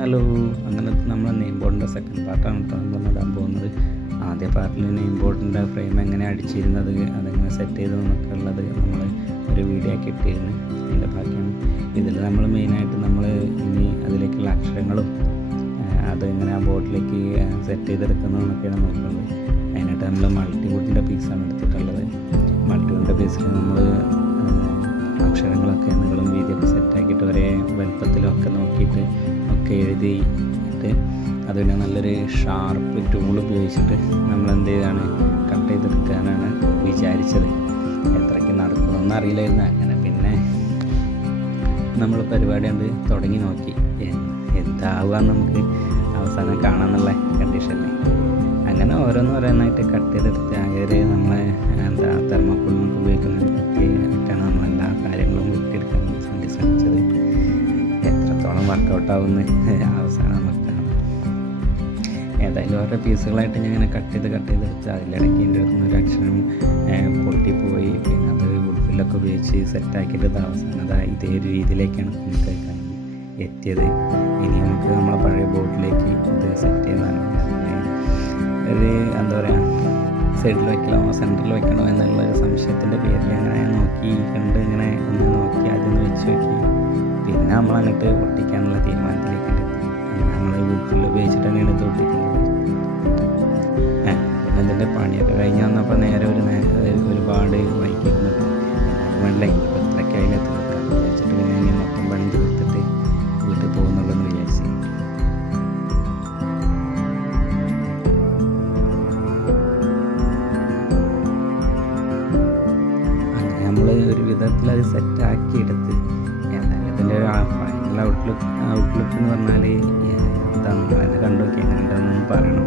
Hello, അങ്ങനത്തെ നമ്മൾ name ബോർഡിൻ്റെ സെക്കൻഡ് പാർട്ടാണ് കേട്ടോ നമ്മൾ ഇടാൻ പോകുന്നത്. ആദ്യ പാർട്ടിൽ നെയിം ബോർഡിൻ്റെ ഫ്രെയിം എങ്ങനെ അടിച്ചിരുന്നത്, അതെങ്ങനെ സെറ്റ് ചെയ്തതെന്നൊക്കെ ഉള്ളത് നമ്മൾ ഒരു വീഡിയോ ആക്കി ഇട്ടിരുന്നു. അതിൻ്റെ ബാക്കിയാണ് ഇതിൽ നമ്മൾ മെയിനായിട്ട് നമ്മൾ ഇനി അതിലേക്കുള്ള അക്ഷരങ്ങളും അതെങ്ങനെ ആ ബോർഡിലേക്ക് സെറ്റ് ചെയ്തെടുക്കുന്നതെന്നൊക്കെയാണ് നോക്കുന്നത്. അതിനായിട്ട് നമ്മൾ മൾട്ടിവുഡിൻ്റെ പീസാണ് എടുത്തിട്ടുള്ളത്. മൾട്ടിവുഡിൻ്റെ പീസിൽ നമ്മൾ അക്ഷരങ്ങളൊക്കെ നീളം വീതിയൊക്കെ സെറ്റാക്കിയിട്ട് ഒരേ വലുപ്പത്തിലൊക്കെ നോക്കിയിട്ട് ഒക്കെ എഴുതിയിട്ട് അതുപിന്നെ നല്ലൊരു ഷാർപ്പ് ടൂൾ ഉപയോഗിച്ചിട്ട് നമ്മൾ എന്ത് ചെയ്താണ് കട്ട് ചെയ്തെടുക്കാനാണ് വിചാരിച്ചത്. എത്രയ്ക്ക് നടക്കുമെന്ന് അറിയില്ലായിരുന്നു. അങ്ങനെ പിന്നെ നമ്മൾ പരിപാടി അത് തുടങ്ങി നോക്കി. എന്താവുക നമുക്ക് അവസാനം കാണാമെന്നുള്ള കണ്ടീഷനിൽ അങ്ങനെ ഓരോന്നായിട്ട് കട്ട് ചെയ്തെടുത്ത് അങ്ങനെ നമ്മളെ തെർമോക്കോളിനൊക്കെ ഉപയോഗിക്കുന്നതിനൊക്കെയാണ് നമ്മളെല്ലാ കാര്യങ്ങളും വെട്ടിയെടുക്കാൻ വേണ്ടി ശ്രമിച്ചത്. എത്രത്തോളം വർക്കൗട്ടാവുമെന്ന് അവസാനം നമുക്ക് കാണാം. ഏതായാലും ഓരോ പീസുകളായിട്ട് ഞാൻ ഇങ്ങനെ കട്ട് ചെയ്തെടുത്ത് അതിലിടയ്ക്ക് എൻ്റെ അടുത്ത് ഒരു അക്ഷരം പൊട്ടിപ്പോയി. പിന്നെ അത് വുഡ്ഫില്ലൊക്കെ ഉപയോഗിച്ച് സെറ്റാക്കിയിട്ട് അവസാനം ഇതേ ഒരു രീതിയിലേക്കാണ് നമുക്ക് എത്തിയത്. ഇനി നമുക്ക് നമ്മളെ പഴയ ബോർഡിലേക്ക് ഇത് സെറ്റ് ചെയ്യുന്നതാണ്. ഒരു എന്താ പറയുക, സൈഡിൽ വയ്ക്കണോ സെൻറ്ററിൽ വയ്ക്കണോ എന്നുള്ളൊരു സംശയത്തിൻ്റെ പേരിൽ അങ്ങനെ നോക്കി ഇങ്ങനെ ഒന്ന് നോക്കി ആദ്യം വെച്ച് നോക്കി. പിന്നെ നമ്മളങ്ങോട്ട് ഒട്ടിക്കാനുള്ള തീരുമാനത്തിലേക്ക് എത്തി. നമ്മൾ വുഡ്ഫില്ല് ഉപയോഗിച്ചിട്ട് തന്നെയാണ് ഇത് ഒട്ടിക്കുന്നത്. പിന്നെ ഇതിൻ്റെ പണിയൊക്കെ കഴിഞ്ഞ് വന്നപ്പോൾ നേരെ ഒരുപാട് വൈകിയിരുന്നു. വേണ്ട ഇപ്പോൾ ഇത്രയ്ക്ക് അതിലെത്തി വെക്കാൻ വിചാരിച്ചിട്ട് പിന്നെ ഇനി മൊത്തം പണി തീർത്തിട്ട് വീട്ടിൽ പോകുന്നുള്ളൂ വിചാരിച്ചു. അങ്ങനെ നമ്മൾ ഒരു വിധത്തിൽ അത് സെറ്റാക്കി എടുത്ത് ഏതായാലും ഇതിൻ്റെ ഒരു ഫൈനൽ ഔട്ട്ലുക്ക് എന്ന് പറഞ്ഞാൽ എന്താണെന്ന് അതിനെ കണ്ടു നോക്കി എങ്ങനെ ഉണ്ടെന്നൊന്നും പറയണം.